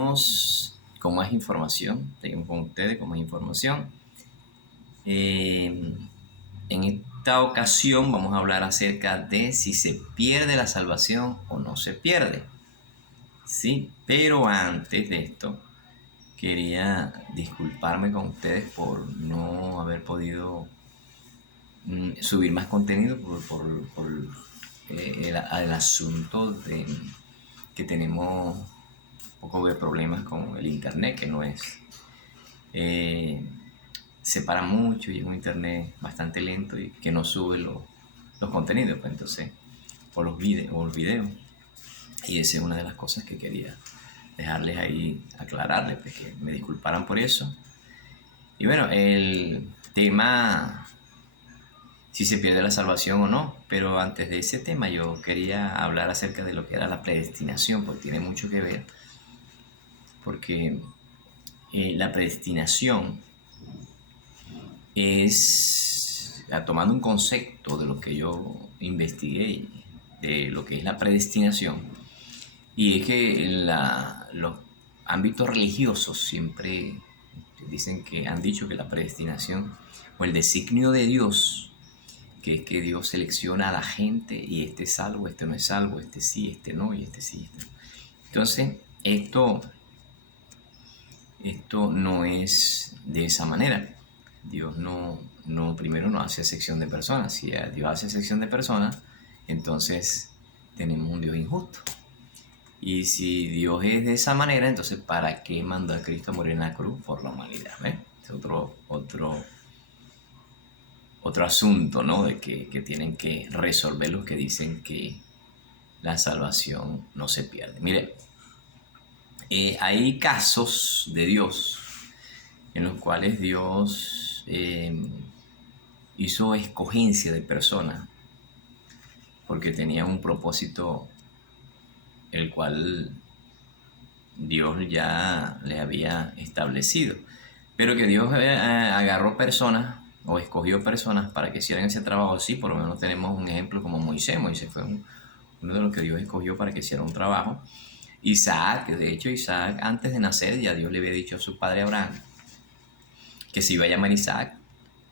seguimos con más información, seguimos con ustedes con más información. En esta ocasión vamos a hablar acerca de si se pierde la salvación o no se pierde. Sí, pero antes de esto quería disculparme con ustedes por no haber podido subir más contenido por el asunto de que tenemos un poco de problemas con el internet, que no es se para mucho y es un internet bastante lento y que no sube los contenidos, pues entonces por los videos, y esa es una de las cosas que quería dejarles ahí, aclararles, pues, que me disculparan por eso. Y bueno, el tema, si se pierde la salvación o no, pero antes de ese tema yo quería hablar acerca de lo que era la predestinación, porque tiene mucho que ver, porque la predestinación es, tomando un concepto de lo que yo investigué, de lo que es la predestinación, y es que los ámbitos religiosos siempre dicen que han dicho que la predestinación o el designio de Dios, que es que Dios selecciona a la gente y este es salvo, este no es salvo, este sí, este no, y este sí, este no. Entonces, esto no es de esa manera. Dios primero no hace excepción de personas. Si Dios hace excepción de personas, entonces tenemos un Dios injusto. Y si Dios es de esa manera, entonces ¿para qué mandó a Cristo a morir en la cruz por la humanidad? Es otro asunto, ¿no? De que tienen que resolver los que dicen que la salvación no se pierde. Mire, hay casos de Dios en los cuales Dios hizo escogencia de personas porque tenía un propósito el cual Dios ya le había establecido, pero que Dios agarró personas o escogió personas para que hicieran ese trabajo. Sí, por lo menos tenemos un ejemplo como Moisés. Moisés fue uno de los que Dios escogió para que hiciera un trabajo. Isaac, de hecho Isaac antes de nacer ya Dios le había dicho a su padre Abraham que se iba a llamar Isaac,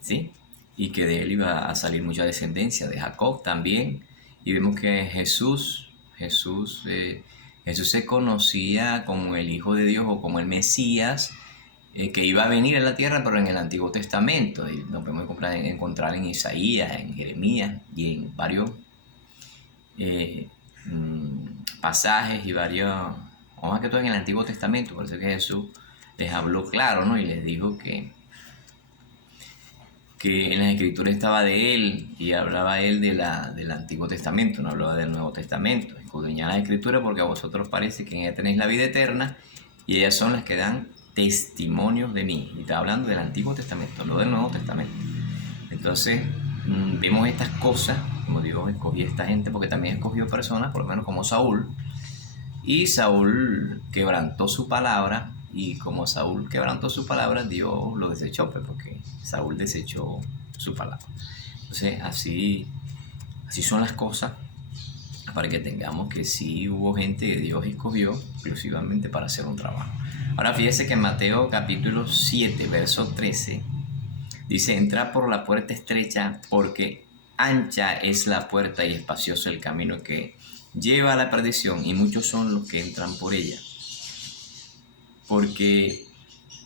¿sí? Y que de él iba a salir mucha descendencia, de Jacob también. Y vemos que Jesús se conocía como el Hijo de Dios o como el Mesías, que iba a venir a la tierra, pero en el Antiguo Testamento. Y nos podemos encontrar en Isaías, en Jeremías y en varios pasajes y varios, o más que todo en el Antiguo Testamento. Por eso que Jesús les habló claro, ¿no? Y les dijo que en las escrituras estaba de él, y hablaba él del Antiguo Testamento, no hablaba del Nuevo Testamento. Escudriñad las escrituras porque a vosotros parece que en ella tenéis la vida eterna, y ellas son las que dan testimonios de mí. Y está hablando del Antiguo Testamento, no del Nuevo Testamento. Entonces, vemos estas cosas, como Dios escogió a esta gente, porque también escogió personas, por lo menos como Saúl, y Saúl quebrantó su palabra. Y como Saúl quebrantó su palabra, Dios lo desechó, pues, porque Saúl desechó su palabra. Entonces, así son las cosas, para que tengamos que sí hubo gente que Dios escogió exclusivamente para hacer un trabajo. Ahora fíjese que en Mateo capítulo 7, verso 13, dice: entrad por la puerta estrecha, porque ancha es la puerta y espacioso el camino que lleva a la perdición, y muchos son los que entran por ella. Porque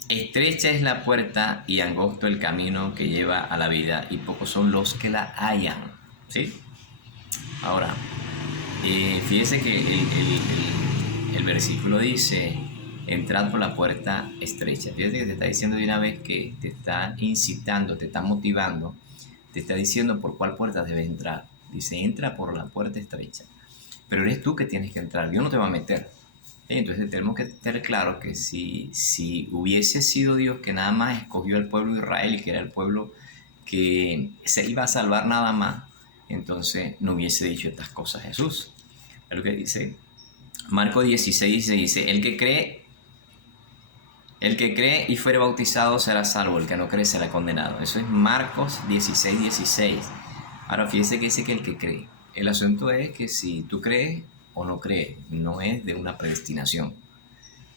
estrecha es la puerta y angosto el camino que lleva a la vida, y pocos son los que la hallan. ¿Sí? Ahora, fíjese que el versículo dice: entrad por la puerta estrecha. Fíjate que te está diciendo de una vez, que te está incitando, te está motivando, te está diciendo por cuál puerta debes entrar. Dice: entra por la puerta estrecha. Pero eres tú que tienes que entrar, Dios no te va a meter. Entonces tenemos que tener claro que si hubiese sido Dios que nada más escogió al pueblo de Israel, y que era el pueblo que se iba a salvar nada más, entonces no hubiese dicho estas cosas Jesús. Es lo que dice Marcos 16, dice: el que cree y fuere bautizado será salvo, el que no cree será condenado. Eso es Marcos 16. Ahora fíjese que dice que el que cree. El asunto es que si tú crees o no crees, no es de una predestinación.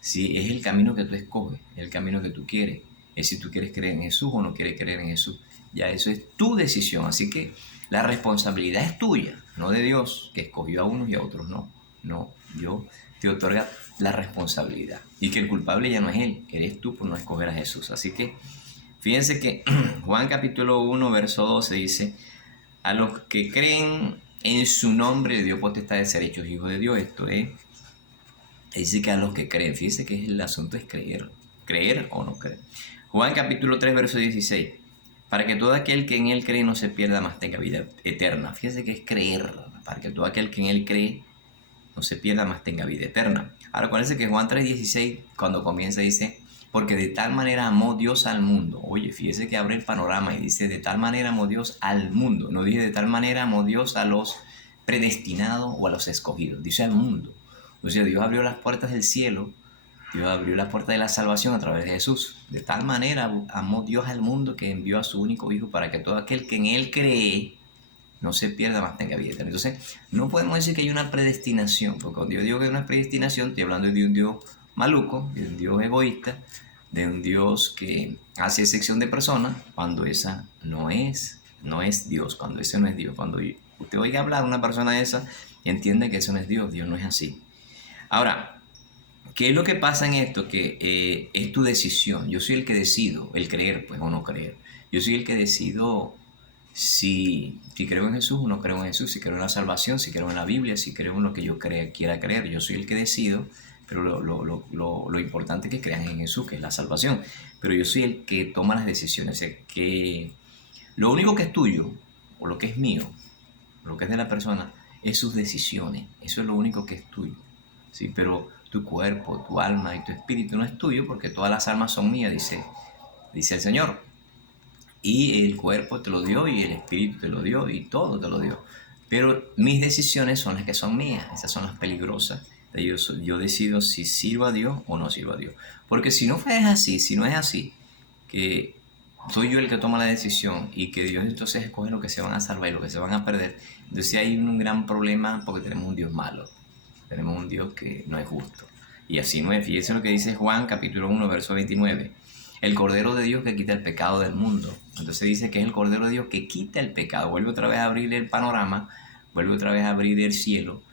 si es el camino que tú escoges, es el camino que tú quieres, es si tú quieres creer en Jesús o no quieres creer en Jesús. Ya eso es tu decisión, así que la responsabilidad es tuya, no de Dios, que escogió a unos y a otros no. No, Dios te otorga la responsabilidad. Y que el culpable ya no es Él, eres tú por no escoger a Jesús. Así que fíjense que Juan capítulo 1, verso 12 dice: a los que creen en su nombre le dio potestad de ser hechos hijos de Dios. Esto es, dice que a los que creen, fíjense que el asunto es creer o no creer. Juan capítulo 3, verso 16: para que todo aquel que en él cree no se pierda, mas tenga vida eterna. Fíjense que es creer, para que todo aquel que en él cree no se pierda, más tenga vida eterna. Ahora acuérdense que Juan 3:16, cuando comienza, dice: porque de tal manera amó Dios al mundo. Oye, fíjese que abre el panorama y dice: de tal manera amó Dios al mundo. No dice de tal manera amó Dios a los predestinados o a los escogidos. Dice al mundo. O sea, Dios abrió las puertas del cielo. Dios abrió las puertas de la salvación a través de Jesús. De tal manera amó Dios al mundo que envió a su único Hijo para que todo aquel que en Él cree no se pierda, más tenga vida eterna. Entonces, no podemos decir que hay una predestinación, porque cuando yo digo que hay una predestinación, estoy hablando de un Dios maluco, de un Dios egoísta, de un Dios que hace excepción de personas, cuando esa no es Dios, cuando ese no es Dios. Cuando usted oiga hablar a una persona de esa, entiende que eso no es Dios, Dios no es así. Ahora, ¿qué es lo que pasa en esto? Que es tu decisión. Yo soy el que decido, el creer, pues, o no creer. Yo soy el que decido si creo en Jesús o no creo en Jesús, si creo en la salvación, si creo en la Biblia, si creo en lo que yo quiera creer. Yo soy el que decido, pero lo importante es que crean en Jesús, que es la salvación. Pero yo soy el que toma las decisiones. O sea, que lo único que es tuyo, o lo que es mío, lo que es de la persona, es sus decisiones. Eso es lo único que es tuyo. ¿Sí? Pero tu cuerpo, tu alma y tu espíritu no es tuyo, porque todas las almas son mías, dice el Señor. Y el cuerpo te lo dio y el espíritu te lo dio y todo te lo dio. Pero mis decisiones son las que son mías, esas son las peligrosas. Yo decido si sirvo a Dios o no sirvo a Dios. Porque si no es así, que soy yo el que toma la decisión y que Dios entonces escoge lo que se van a salvar y lo que se van a perder, entonces hay un gran problema porque tenemos un Dios malo, tenemos un Dios que no es justo. Y así no es. Fíjense lo que dice Juan capítulo 1, verso 29. El Cordero de Dios que quita el pecado del mundo. Entonces dice que es el Cordero de Dios que quita el pecado. Vuelve otra vez a abrir el panorama, vuelve otra vez a abrir el cielo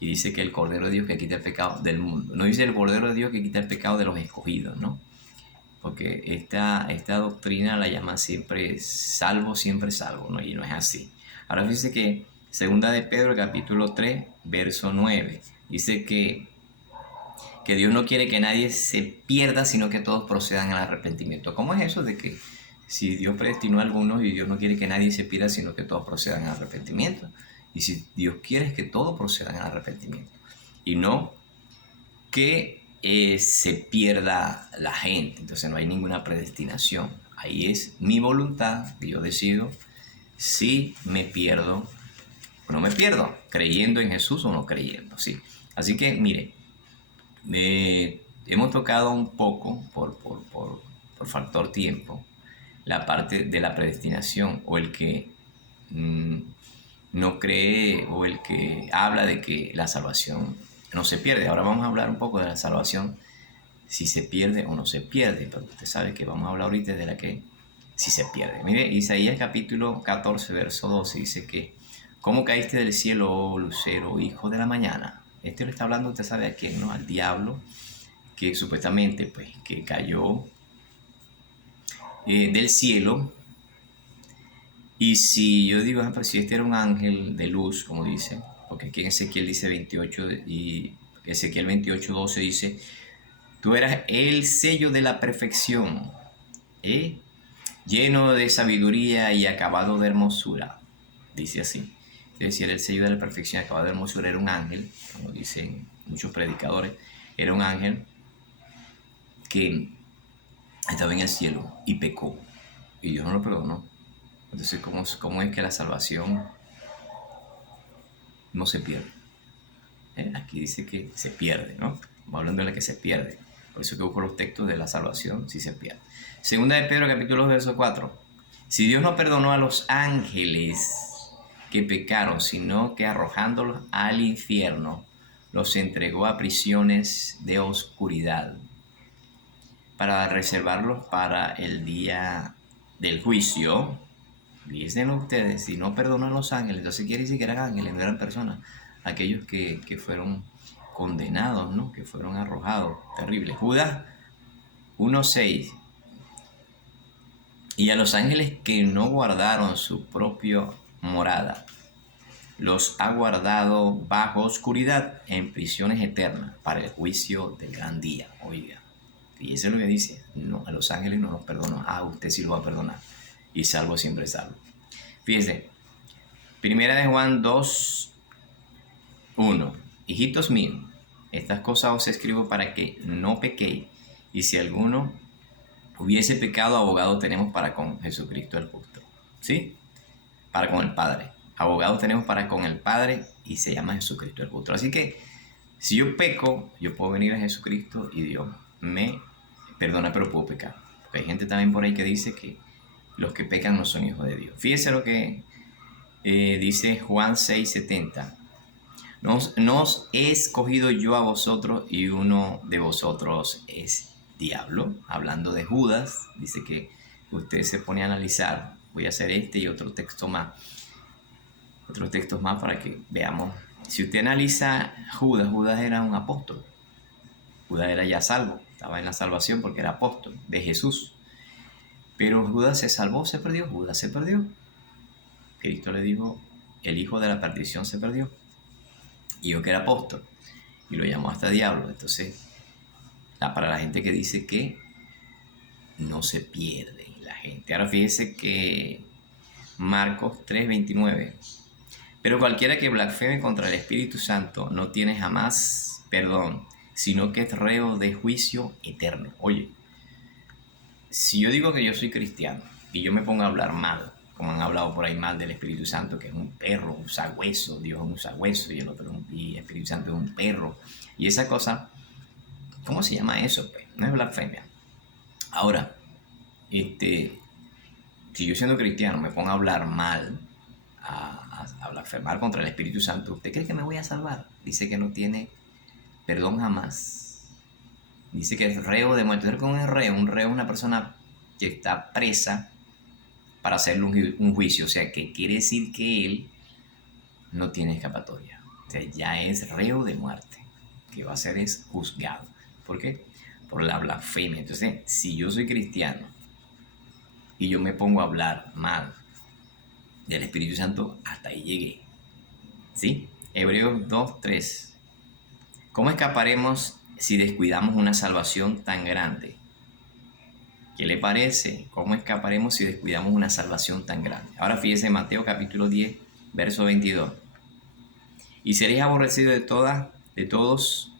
y dice que el Cordero de Dios que quita el pecado del mundo. No dice el Cordero de Dios que quita el pecado de los escogidos, ¿no? Porque esta doctrina la llama siempre salvo, ¿no? Y no es así. Ahora fíjense que segunda de Pedro capítulo 3, verso 9, dice que Dios no quiere que nadie se pierda, sino que todos procedan al arrepentimiento. ¿Cómo es eso de que si Dios predestinó a algunos y Dios no quiere que nadie se pierda, sino que todos procedan al arrepentimiento? Y si Dios quiere que todos procedan al arrepentimiento y no que se pierda la gente, entonces no hay ninguna predestinación. Ahí es mi voluntad, que yo decido si me pierdo o no me pierdo, creyendo en Jesús o no creyendo, ¿sí? Así que, mire, hemos tocado un poco, por factor tiempo, la parte de la predestinación, o el que no cree, o el que habla de que la salvación no se pierde. Ahora vamos a hablar un poco de la salvación, si se pierde o no se pierde, pero usted sabe que vamos a hablar ahorita de la que si se pierde. Mire, Isaías capítulo 14, verso 12 dice que: ¿cómo caíste del cielo, oh lucero, hijo de la mañana? Este lo está hablando, usted sabe a quién, ¿no? Al diablo, que supuestamente, pues, que cayó del cielo. Y si yo digo, pero si este era un ángel de luz, como dice, porque aquí en Ezequiel dice 28, y Ezequiel 28, 12 dice: tú eras el sello de la perfección, lleno de sabiduría y acabado de hermosura. Dice así. Es decir, el sello de la perfección y acabado de hermosura era un ángel, como dicen muchos predicadores, era un ángel que estaba en el cielo y pecó. Y Dios no lo perdonó. Entonces, ¿cómo es que la salvación no se pierde? Aquí dice que se pierde, ¿no? Estamos hablando de la que se pierde. Por eso que busco los textos de la salvación, si se pierde. Segunda de Pedro, capítulo 2, verso 4. Si Dios no perdonó a los ángeles que pecaron, sino que arrojándolos al infierno, los entregó a prisiones de oscuridad para reservarlos para el día del juicio. Dicen ustedes, si no perdonan a los ángeles, entonces quiere decir que eran ángeles, no eran personas. Aquellos que fueron condenados, ¿no? Que fueron arrojados. Terrible. Judas 1:6. Y a los ángeles que no guardaron su propia morada, los ha guardado bajo oscuridad en prisiones eternas para el juicio del gran día. Oiga, fíjese lo que dice. No, a los ángeles no los perdonó. Usted sí lo va a perdonar. Y salvo siempre salvo. Fíjese, primera de Juan 2:1. Hijitos míos, estas cosas os escribo para que no pequéis. Y si alguno hubiese pecado, abogado tenemos para con Jesucristo el justo. ¿Sí? Para con el Padre. Abogado tenemos para con el Padre y se llama Jesucristo el justo. Así que si yo peco, yo puedo venir a Jesucristo y Dios me perdona, pero puedo pecar. Porque hay gente también por ahí que dice que los que pecan no son hijos de Dios. Fíjese lo que dice Juan 6:70. No os he escogido yo a vosotros y uno de vosotros es diablo. Hablando de Judas, dice que usted se pone a analizar. Voy a hacer este y otros textos más para que veamos. Si usted analiza Judas era un apóstol. Judas era ya salvo, estaba en la salvación porque era apóstol de Jesús. Pero Judas se salvó, se perdió. Judas se perdió. Cristo le dijo, el hijo de la perdición se perdió. Y yo que era apóstol. Y lo llamó hasta diablo. Entonces, para la gente que dice que no se pierde la gente. Ahora fíjese que Marcos 3:29. Pero cualquiera que blasfeme contra el Espíritu Santo no tiene jamás perdón, sino que es reo de juicio eterno. Oye, si yo digo que yo soy cristiano y yo me pongo a hablar mal, como han hablado por ahí mal del Espíritu Santo, que es un perro, un sagüeso, Dios es un sagüeso y el Espíritu Santo es un perro, y esa cosa, ¿cómo se llama eso? Pues no es blasfemia. Ahora, si yo siendo cristiano me pongo a hablar mal, a blasfemar contra el Espíritu Santo, ¿usted cree que me voy a salvar? Dice que no tiene perdón jamás. Dice que es reo de muerte. ¿Con un reo? Un reo es una persona que está presa para hacerle un juicio. O sea, que quiere decir que él no tiene escapatoria. O sea, ya es reo de muerte. Que va a ser es juzgado. ¿Por qué? Por la blasfemia. Entonces, si yo soy cristiano y yo me pongo a hablar mal del Espíritu Santo, hasta ahí llegué. ¿Sí? Hebreos 2:3. ¿Cómo escaparemos si descuidamos una salvación tan grande? ¿Qué le parece? ¿Cómo escaparemos si descuidamos una salvación tan grande? Ahora fíjese Mateo capítulo 10, verso 22. Y seréis aborrecidos de todos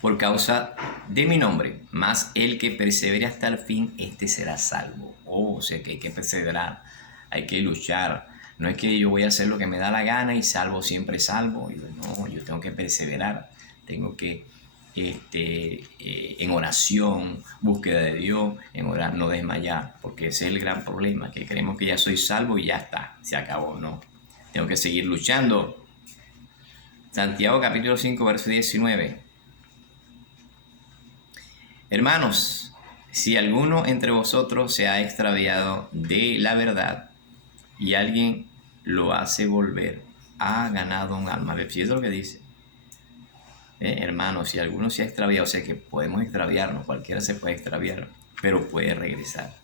por causa de mi nombre, mas el que persevere hasta el fin, este será salvo. O sea que hay que perseverar, hay que luchar. No es que yo voy a hacer lo que me da la gana y salvo siempre salvo. No, yo tengo que perseverar, tengo que en oración, búsqueda de Dios, en orar, no desmayar, porque ese es el gran problema, que creemos que ya soy salvo y ya está, se acabó. No, tengo que seguir luchando. Santiago capítulo 5, verso 19. Hermanos, si alguno entre vosotros se ha extraviado de la verdad y alguien lo hace volver, ha ganado un alma. Fíjate lo que dice. Hermanos, si alguno se ha extraviado, o sea que podemos extraviarnos, cualquiera se puede extraviar, pero puede regresar.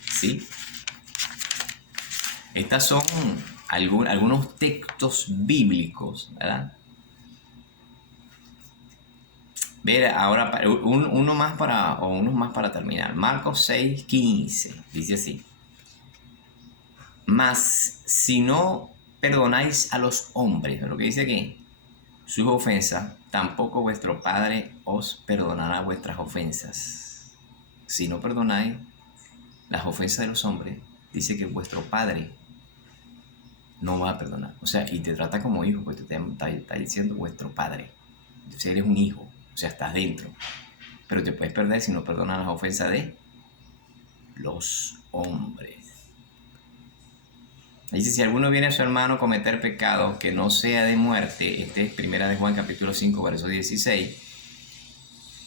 ¿Sí? Estas son algunos textos bíblicos, ¿verdad? Ver ahora unos más para terminar. Marcos 6:15 dice así: mas si no perdonáis a los hombres, lo que dice aquí, sus ofensas, tampoco vuestro Padre os perdonará vuestras ofensas. Si no perdonáis las ofensas de los hombres, dice que vuestro Padre no va a perdonar. O sea, y te trata como hijo, porque te está diciendo vuestro Padre. Entonces eres un hijo, o sea, estás dentro. Pero te puedes perder si no perdonas las ofensas de los hombres. Dice, si alguno viene a su hermano a cometer pecado que no sea de muerte, este es 1 de Juan capítulo 5, verso 16,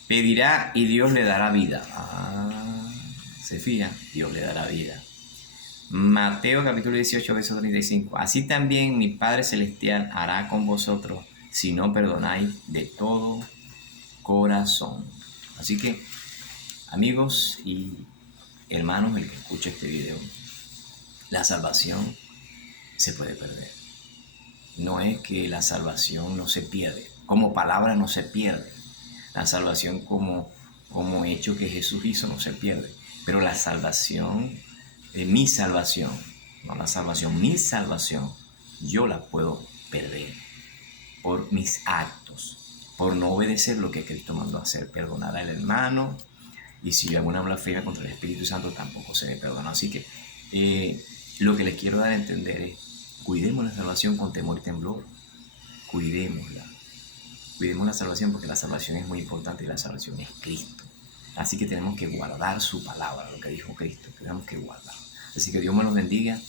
pedirá y Dios le dará vida. Se fija, Dios le dará vida. Mateo capítulo 18, verso 35. Así también mi Padre Celestial hará con vosotros si no perdonáis de todo corazón. Así que, amigos y hermanos, el que escucha este video, la salvación se puede perder. No es que la salvación no se pierde. Como palabra no se pierde. La salvación como hecho que Jesús hizo no se pierde. Pero la salvación, mi salvación, no la salvación, mi salvación, yo la puedo perder por mis actos, por no obedecer lo que Cristo mandó hacer, perdonar al hermano, y si yo hago una blasfemia contra el Espíritu Santo tampoco se me perdona. Así que lo que les quiero dar a entender es, cuidemos la salvación con temor y temblor, cuidémosla. Cuidemos la salvación porque la salvación es muy importante y la salvación es Cristo. Así que tenemos que guardar su palabra, lo que dijo Cristo, tenemos que guardar. Así que Dios me los bendiga,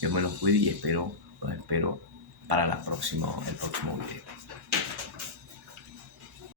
Dios me los cuide y los espero para el próximo video.